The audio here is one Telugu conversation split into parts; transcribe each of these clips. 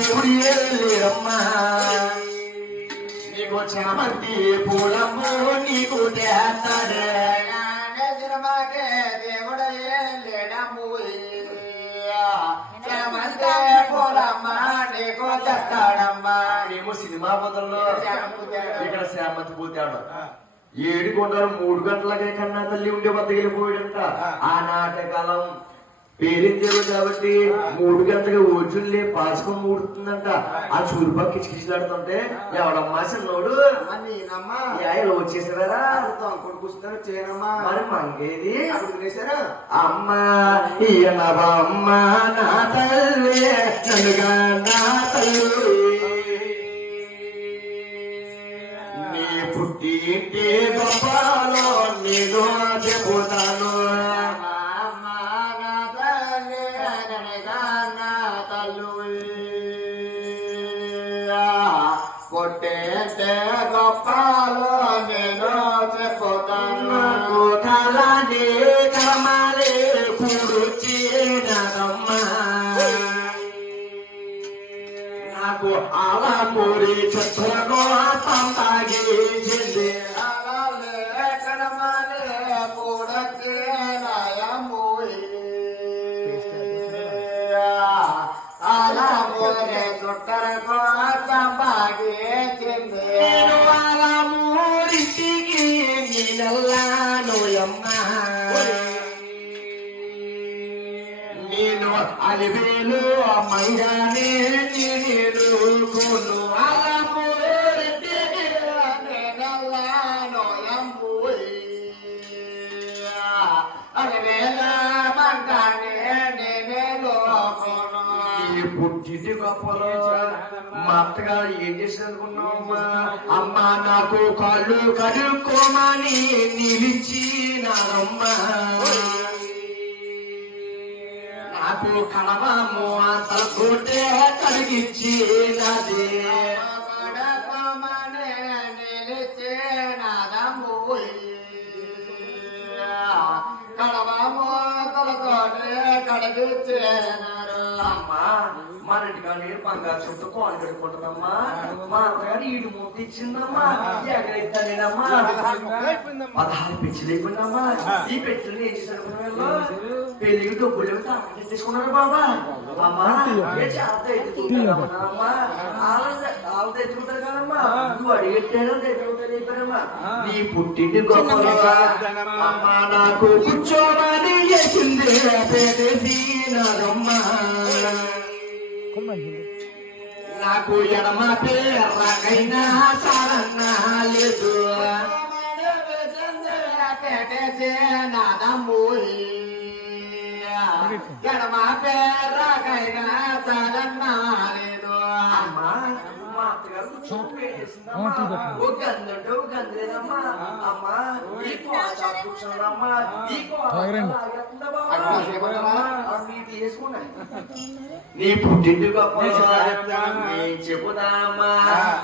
దేవుడు లేరమ్మా నీకు చామంతి పూలమ్మో నీకు చెత్తాడమ్మా ఏమో సినిమా బదుల్లో ఇక్కడ శ్యామతి పోతాడు. ఏడు కొండలు మూడు గంటలకే కన్నా తల్లి ఉండే వద్ద వెళ్ళిపోయాడంట ఆ నాటకాలం పేరించారు కాబట్టి మూడు గంటలకు ఓచుల్లే పాసుకం మూడుతుందంట ఆ చూరుపా కిచకిచలాడుతుంటే ఎవడమ్మా చిన్నోడు? వచ్చేసారా మరి మంగేది? అప్పుడు తినేశారు. అమ్మా నా తల్లి నన్నుగా నా తల్లి అలివేలు అమ్మైదానే నేను కొను. పుట్టింటి గొప్పలో మా అత్తగారు ఏం చేసింది అనుకున్నావమ్మా అమ్మ నాకు కళ్ళు కడుక్కోమని నిలిచి నానమ్మా నాకు కలవము అంత కొట్టే కడిగించి బంగారు చుట్టూ కోన కడుక్కుంటుందమ్మా. మా అత్తగారు ఈడు ఇచ్చిందమ్మా. పదహారు పెంచులు అయిపోయిందమ్మా ఈ పెంచులు ఏం చేశారు పెళ్ళికి డబ్బులు తీసుకున్నారు బాబా. అమ్మా వాళ్ళు తెచ్చుకుంటారు కదమ్మా. నువ్వు అడిగెట్టాను నీ పుట్టింటి గొప్ప అమ్మా నాకు చేసింది. నాకు ఎడమ పేర్రకైనా సారన్నా లేదు ఎడమా పేరకైనా చదన్నాలేదు అమ్మా మా అత్తగారు చూపు పెట్టేసిందమ్మా ఓ గందంటే ఓ గందేనమ్మా అమ్మా. అమ్మా, మీరు తీసుకున్నా నీ పుట్టింటి గొప్ప నీ చెబుదామా?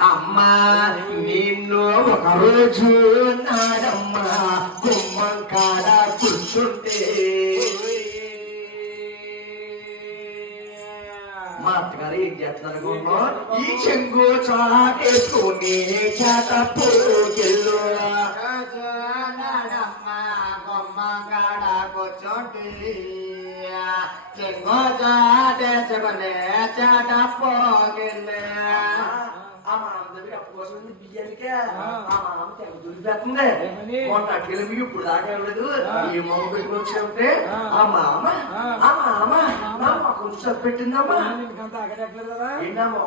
అమ్మా నిన్ను ఒక రోజు నాడమ్మా గుమ్మం కాడ కూర్చుంటే. మా అత్తగారు ఏం చేస్తున్నారు అనుకున్నాం? ఈ చెంగు చాటేసుకుని చేత పోగెళ్ళు బియ్యానికే? ఆ మామ తెగ దులిపేస్తుంది. మొన్న అక్కడికి ఇప్పుడు దాకా వెళ్ళలేదు ఈ మొమ్మ పెట్టుకుని వచ్చామంటే ఆ. మామ ఆ. మామ నా మొక్కలు చూసి పెట్టిందమ్మా.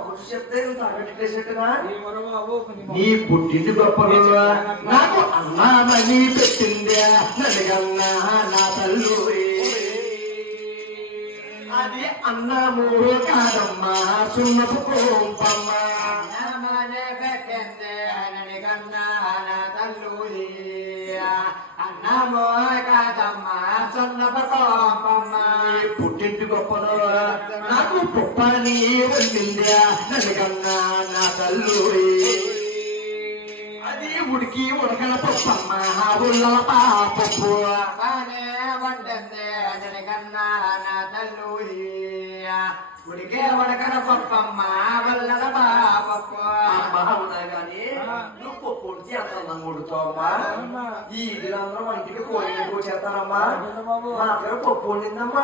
చూసి చెప్తే నీ పుట్టింటి గొప్పలు నాకు అన్నామని పెట్టిందే. నడగన్నా నా తల్లు అది అన్నము. కాదమ్మా సున్నపు కోంపమ్మా. అన్నమో కాదమ్మా సొన్న పకోపమ్మా ఈ పుట్టింటి గొప్పలు నాకు వండిందే నడగన్నా నా తల్లు అది ఉడికి ఉడకల పప్పమ్మ ఉల్లల పాపప్పు గొప్పమ్మ వల్లద బాబప్ప అవునా గాని నువ్వు పొప్పుడు చేస్తాను కొడుతావమ్మా ఈ ఇదిలందరూ మన ఇంటికి కోరిన చేస్తానమ్మా మా దగ్గర పప్పు వండిందమ్మా.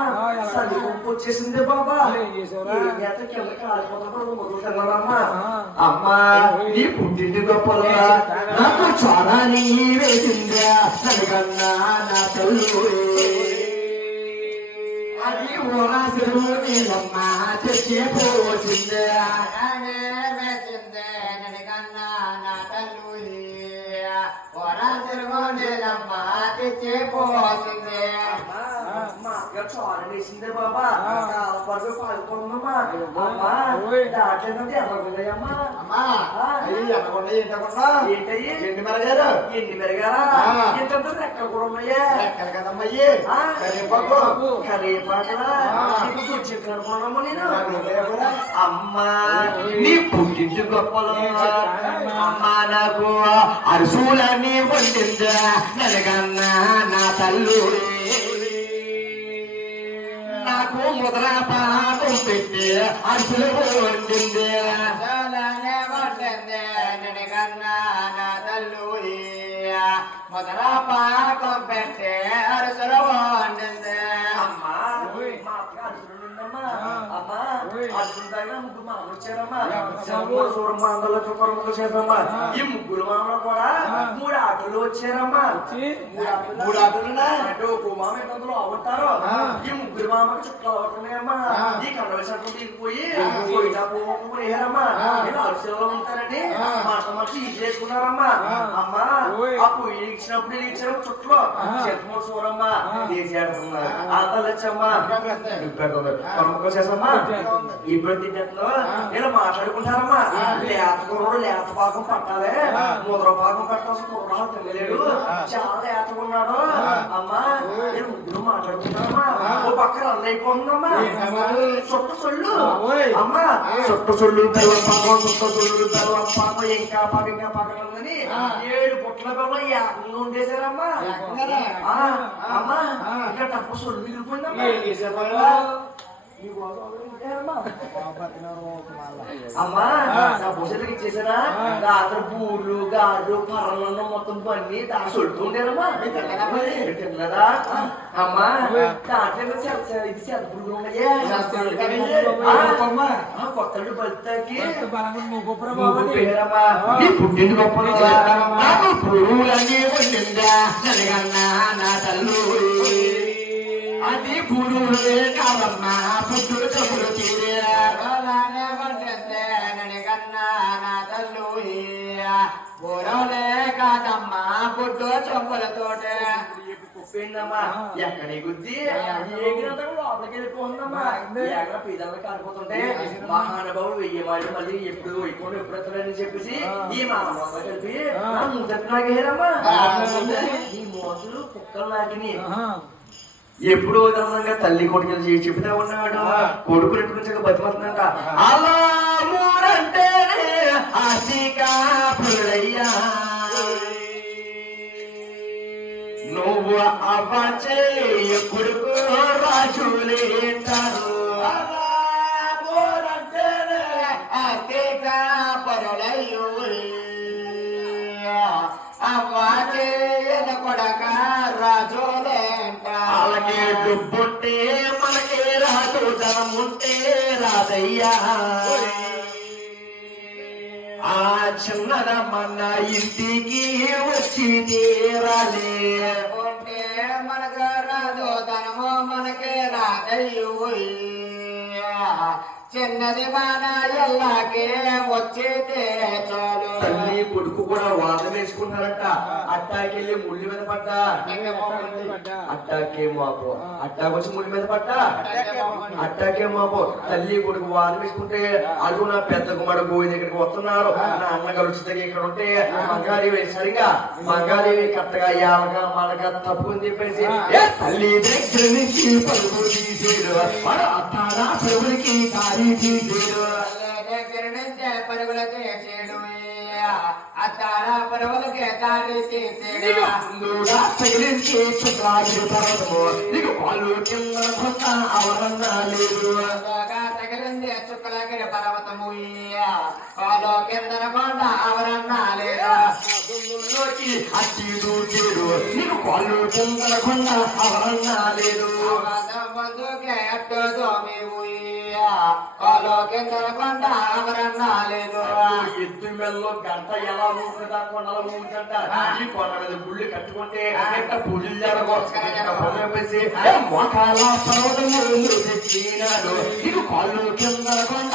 సలి పప్పు వచ్చేసింది బాబా. కాలిపోతామ్మా అమ్మా నీ పుట్టింటి గొప్పలు తెచ్చి పోసిందే మా అక్క చారు బాబా కాలపడి పాడుకుందమ్మా అమ్మా. దాటేనది ఎర్రగుండయమ్మా అమ్మా ఎనకుండా ఏంటకుండా ఏంటయ్యి ఎండి మరగారు ఎండి మెరగారా ఆ. ఇంత రెక్కలు కూడా ఉన్నాయా ఎక్కడ కదమ్మయ్యి కరివేపాకులా ఆ. నీకు గుర్చి కనుకున్నాము నేను. అమ్మా నీ పుట్టింటి గొప్పలు? అమ్మా నాకు అరుసులన్నీ వండిందా ననగన్నా నా తల్లు నాకు ముద్ర పాటు పెట్టి అసలు వండింది చాలానే పట్టిందే నడికన్నా నా తల్లు మొదల పాకం ముగ్గురు మామూలు వచ్చారమ్మా సూరమ్మ అందరిలో చుక్కరమ్మలు చేద్దామా. ఈ ముగ్గురు మామలు కూడా. మూడు ఆటోలు వచ్చారమ్మా వచ్చి మూడు ఆటోలు మూడు ఆటోలునా? అంటే ఒక్కో మామ ఎంతలో అవుతారో. ఈ ముగ్గురు మామకి చుక్కలు అవుతున్నాయమ్మా. ఈ కండల చెట్లు దిగిపోయి అరుసలో ఉంటారని. మాట మాట ఇది చేసుకున్నారమ్మా. అమ్మా. ఆ పొయ్యి ఇచ్చినప్పుడు ఇచ్చారు చుట్టూ ఆ. చెత్తమూడు చూరమ్మ ఆ. తీసేస్తున్నారు ఆ. తల్లచ్చమ్మా కొరమకొచ్చేసమ్మా ఇప్పుడు ఆ. ఇలా మాట్లాడుకుంటారమ్మా. లేత కూరడు లేత పాకం పట్టాలి. ముద్ర పాకం పట్టాల్సిన కుర్రాడు ఆ. చాలా లేతకున్నాడు. అమ్మా. ఇలా ముగ్గురు మాట్లాడుకుంటారమ్మా ఆ. ఓ పక్క రన్ అయిపోతుందమ్మా? చుట్ట సొల్లు. అమ్మా. చుట్ట సొల్లు బెల్లం పాకం చుట్ట సొల్లు బెల్లం పాకం ఇంకా పాకం ఇంకా పాకం ఉందని. ఏడు పుట్ల బెల్లం ఏకంగా ఉండేశారమ్మా అమ్మా. ఇంకా తప్ప సొల్లు మిగిలిపోయిందమ్మా అమ్మా. నా భుజలకి ఇచ్చేసారా. రాత్రి పూలు గాడు పర్రలను మొత్తం పన్ని దాని మరి? తినలేదా? అమ్మా. దాంట్లో ఇది. ఆ కొత్తడు పుట్టింది గొప్పలు నీ పురుగులన్నీ తల్లు. అది పురుగులే కాదమ్మా. పుట్టుడు తీరేరా నడికన్నా నా కాదమ్మా పుట్టు చెప్పులతోటే కుప్పిందమ్మా ఎక్కడ గుద్ది వెళ్ళిపోతుందమ్మా ఎక్కడ పీదల్లో కాలిపోతుంటే మహానుభావుడు వెయ్యి వాళ్ళు మళ్ళీ ఎప్పుడు ఎక్కువ ఎప్పుడు అని చెప్పేసి ఈ మానవ కలిపి నా ముందటి నాగేరమ్మా ఈ మోసలు కుక్కలు నాకిని ఎప్పుడు విధంగా తల్లి కొడుకులు చేసి చెబుతా ఉన్నాడు. కొడుకు ఎట్టుకుంటే బతిమతుందంట అలా మూడంటే ఆశికా పుల్లయ్యా నువ్వు అవ్వ చేయ కొడుకు రాజులేంటారు. డుబ్బుంటే మనకే రాదు ధనం ఉంటే రాదయ్యా. ఆ చిన్నదమ్మన్న ఇంటికి వచ్చి తీరాలే. ఉంటే మనకు రాదు ధనము మనకే రాదయ్యో. చిన్నది మన ఎల్లాకే వచ్చేదే చాలు. తల్లి కొడుకు కూడా వాదం వేసుకున్నారట అట్టాకెళ్ళి ముళ్ళు మీద పడ్డా? అట్టాకే మాపు. అట్టాకొచ్చి ముళ్ళు మీద పడ్డా? అట్టాకే మాపు. తల్లి కొడుకు వాదం వేసుకుంటే అడుగు నా పెద్ద గుమ్మడ గోయి దగ్గరికి వస్తున్నారు. నా అన్న కలుస్తుంది ఇక్కడ ఉంటే మంగాదేవి సరిగా మంగాదేవి కరెక్ట్గా యాలగా మనక తప్పుని చెప్పేసి ఏ తల్లి దగ్గర నుంచి తీసేడు. మన అత్తారా కారీ తీసేడు దగ్గర నుంచే పరుగుల చేసేడు అత్తాడ పరుగులకే దారి తీసేడు ముందుగా తగిలించి చుట్టాలు పర్వతము నీకు పాలు కింద కొత్త అవరన్నా లేదు బాగా తగిలింది చుక్కలగిరి పర్వతము కాలో కిందన కొండ అవరన్నా లేదా అట్టి దూచేడు నీకు కాళ్ళు పొందలకొండ అవరన్నా లేదు ఎత్తు మెల్లో గంట ఎలా మూకుంటా కొండల మూకుంట ఈ కొండ మీద గుళ్ళు కట్టుకుంటే ఎంత పూజలు జరగొచ్చి మోకాల పర్వతము తెచ్చినాడు నీకు కాళ్ళు కింద కొండ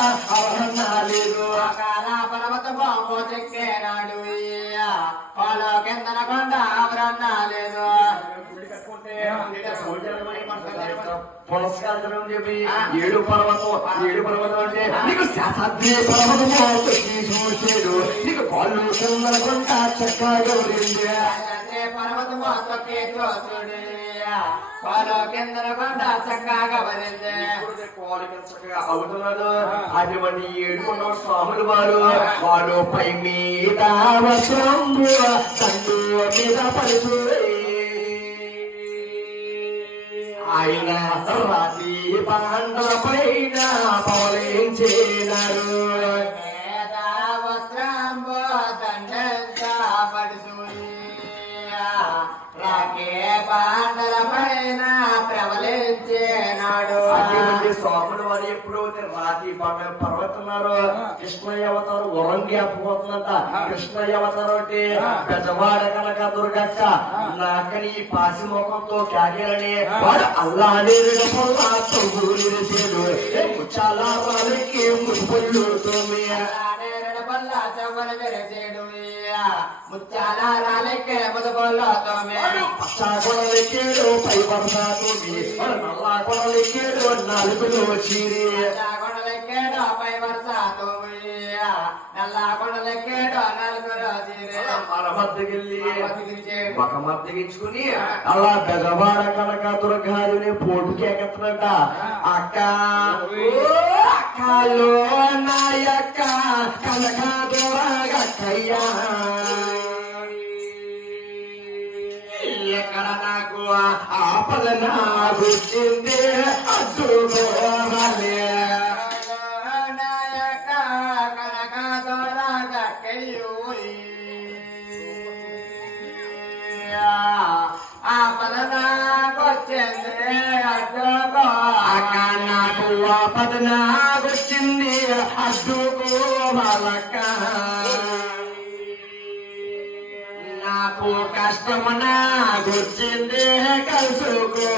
పురస్కారం చెప్పి ఏడు పర్వతం ఏడు పర్వతం అంటే నీకు శాస్త్రీ పర్వతము చూసాడు నీకు కాళ్ళు కింద కొండ చక్కగా పర్వతము తొక్కి చూసుడు కాలో కింద కొండ చక్కగా వరింది. అవుతున్నాడు అటువంటి ఏడుకున్న స్వాములు వారు. వాడు పై మీద వస్త్రంబు తండ్రి మీద ఆయన రాతి పాండల పైన పవలించినారు ప్రబలించేనాడు స్వాములు వారు ఎప్పుడైతే రాతి పండుగ పర్వతున్నారు కృష్ణయ్య అవతారం వరంగి అప్పుపోతుందంట. కృష్ణయ్య అవతారం అంటే పెద్దవాడ కనుక దుర్గక్క నాకని పాసి ముఖంతో వాడు అల్లానే చాలా వాళ్ళకి ముత్యాల రాలెక్కే ముదగోళ్ళ తోమే. పచ్చా కొడలెక్కేడు పై పరసాతోటి నల్లా కొడలెక్కేడు నాలుగులో చీరి. బతికించేడు. ఒక మద్దగించుకుని అలా బెదవాడ కనక దుర్గాదిని పోటుకి ఎక్కడంట అక్క. అక్కలో నాయక్క కనక దుర్గక్కయ్యా ఎక్కడ నాకు ఆపద నాకు చిందే అడ్డుకోవాలే నాయక కనక ఆపద నాకొచ్చింది అడ్డుకోవాలక్క నాకు కష్టము నాకొచ్చింది కలుసుకో.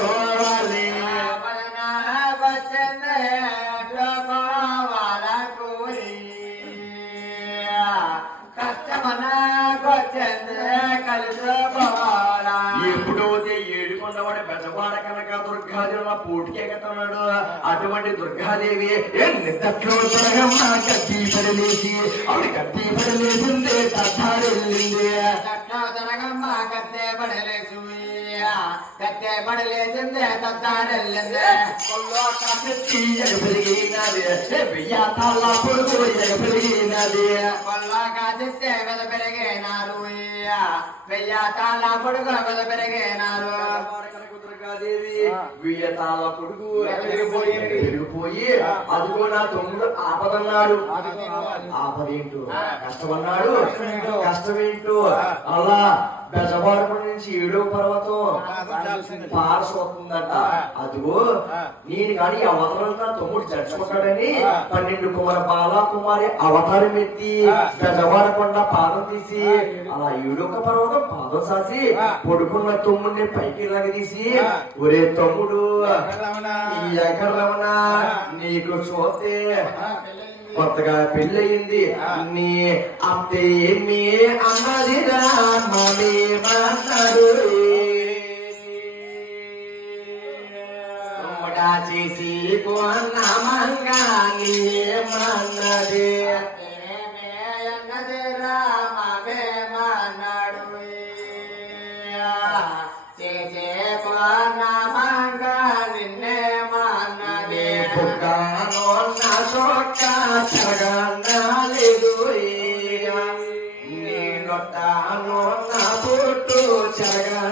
ఎప్పుడైతే పెద్దవాడ కనుక దుర్గాదేవి మా పోటీకి ఎగతున్నాడు అటువంటి దుర్గాదేవి ఏ నిద్దట్లో త్వరగమ్మ పడలేసి ఆవిడ గట్టి పడలేసిందే తట్టారెళ్ళింది తట్లో జరగమ్మ కత్తే పడలేసి వెయ్య తాళ్ళ పొడుగు వెద పెరిగేనారు. వెయ్య తాళ్ళ పొడుగు పెరిగిపోయి. అదిగో నా తమ్ముడు ఆపదన్నాడు. ఆపదేంటో? కష్టమన్నాడు. కష్టమేంటో? అలా బెజవాడపు నుంచి ఏడో పర్వతం పారస వస్తుందట అదిగో నేను కానీ అవతారం నా తమ్ముడు చచ్చిపోతాడని పన్నెండు కుమార బాలా కుమారి అవతారం ఎత్తి బెజవాడ కొండ పాదం తీసి అలా ఏడొక పర్వతం పాదం సాసి పడుకున్న తమ్ముడిని పైకి లాగదీసి ఒరే తమ్ముడు ఈ ఎకరమణ నీకు చూస్తే కొత్తగా పెళ్ళయింది నీ అత్తే మీ అన్నది రామేమన్నాడు ఉమ్మడా చేసి కొన్నమంగా నీమన్నది సొక్క చెరగలేదు నీ నొట్టలో నా పుట్టు చెరగలేదు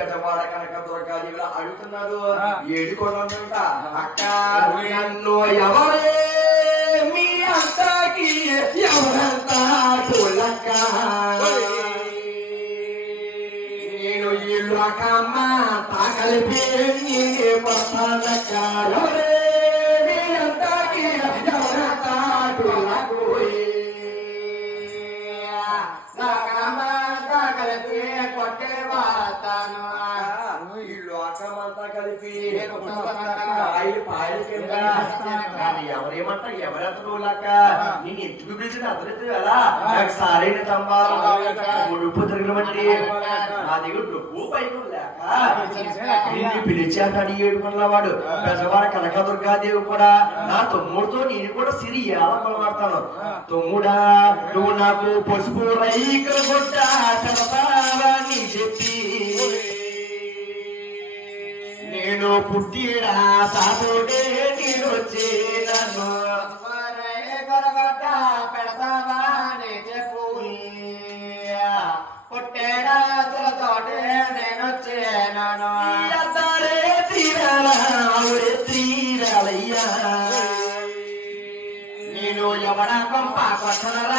పెద్దవాడ కనుక దొరకాలి ఇలా అడుగుతున్నాడు. ఏడుకోనంట అక్క నన్ను ఎవరే? మీ అంతకి ఎవరంతా తోలక్క నేను ఇల్లు అక్కమ్మ తాకలిపి నీ పడతానక్క ఎవరే? మీ అంతకి ఎవరంతా తోలకోయి ఇల్లు అది ఎవరేమంటారు ఎవరెంత లక్క నేను ఎందుకు పిలిచిన అతను ఎలా నాకు సారైన తంబాలు ఉడుపు తిరిగిన బట్టి నా దగ్గర డబ్బు పైకి లేక నిన్ను పిలిచాడు ఏడుకున్నవాడు పెద్దవాడ కనకదుర్గాదేవి కూడా. నా తమ్ముడితో నేను కూడా సిరి ఎలా కొనబడతాను తమ్ముడా నువ్వు నాకు పసుపు రైకల గుడ్డ చెబతావని చెప్పి నేను పుట్టిడా సాతోడే నేను వచ్చేదను పుట్టేడాచులతోటే నేను వచ్చేనాను అతారే తీరాల తీరాలయ్యా. నేను ఎవడ కొంప కొట్టనరా?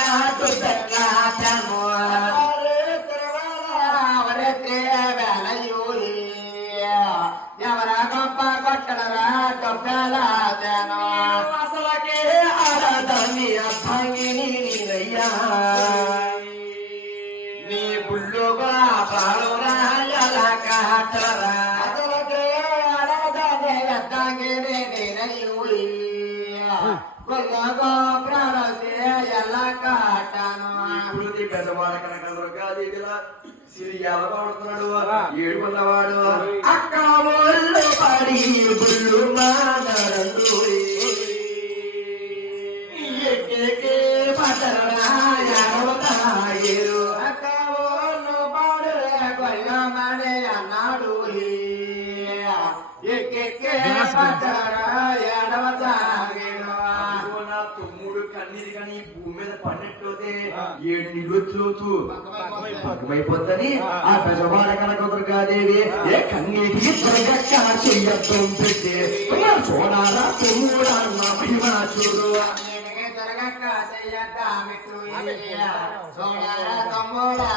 وكلا సిరి ఎలా పడుతున్నాడు. ఏడుకున్నవాడు. అక్క ఒళ్ళు పడి బుల్లు మానడు తమ్ముడు కన్నీరు కానీ భూమి మీద పడినట్లయితే ఏడు నిలుచోతు భగ్మైపోద్దని ఆ పెద్దవాడ కనక దుర్గాదేవి ఏ కన్నీటికి త్వరగా చెయ్యత్వం పెట్టి చూడాలా నా మహిమ చూడు. నేను తమ్ముడా